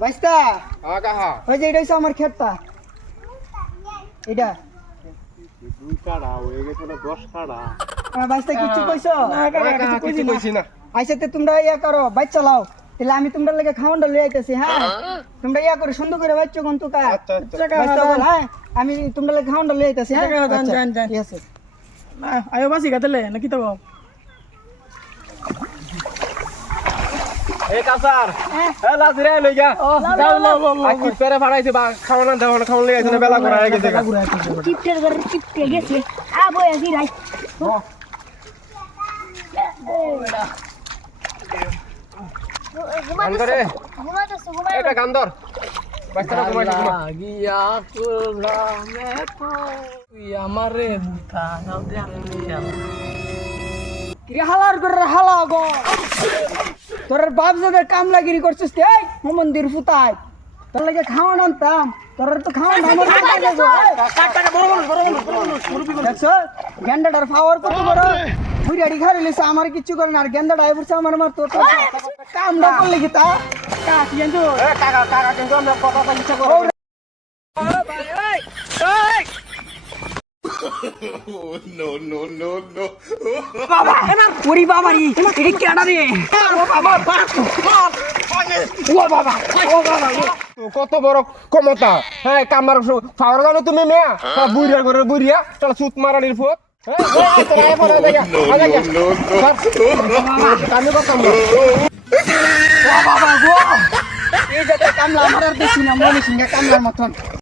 বাইস্তা কাহা ওই যে এটা হচ্ছে আমার ক্ষেতটা এটা দুই কাড়া হয়ে গেছে না 10 কাড়া বাইস্তা কিছু কইছো কিছু কইছি না আইসাতে তোমরা ইয়া করো বাইক চালাও তাহলে আমি তোমরা লাগে খাওয়ানটা লই আইতাছি হ্যাঁ তোমরা ইয়া করে সুন্দর করে বাচ্চা কোন তুকা আচ্ছা আচ্ছা বাইস্তা বল হ্যাঁ আমি তোমরা লাগে খাওয়ানটা লই আইতাছি হ্যাঁ জান, জান, জান। ঠিক আছে আয়ো বাসি গাতেলে নাকি তো এ কাসার এ লাজরে লই গা আকি পেরে ফাড়াইছে বা খাওয়ানা দেওয়ানা খাওয়ান লই আইছে না বেলা করা হয়ে গেছে টিপটের ঘরে টিপটে গেছে আ বই আসি রাই গান করে ঘুমাতেছে এটা গান ধর বাচ্চারা ঘুমাইছে ঘুমা গিয়া কুলামে তো তুই আমারে বুথা নাও দে কিরে হালার করে হালা গো তোর বাপ যাদের কামলাগিরি করছিস তুই এই মন্দির ফুতাই তোর লাগে খাওয়ান আনতাম তোর তো খাওয়ান আমার দেখছো গেন্দাটার পাওয়ার কত বড় বুড়াড়ি ঘরে লিসে আমার কিছু করে না আর গেন্দাটা আই পড়ছে আমার মার তো কামটা করলে কি তা কাকি কিন্তু এ কাকা কাকা কিন্তু আমরা কথা বলতে ইচ্ছা করো বাবা ওরে বাবা রে এটা কেডা রে ও বাবা ও বাবা ও বাবা কত বড় ক্ষমতা হ্যাঁ কামার পাওয়ার জানো তুমি মেয়া বুড়িয়ার ঘরের বুড়িয়া চল সুত মারানির ফুট এই যে কামলা আমার আর দেখছি না মনে সিংহে কামলার মতন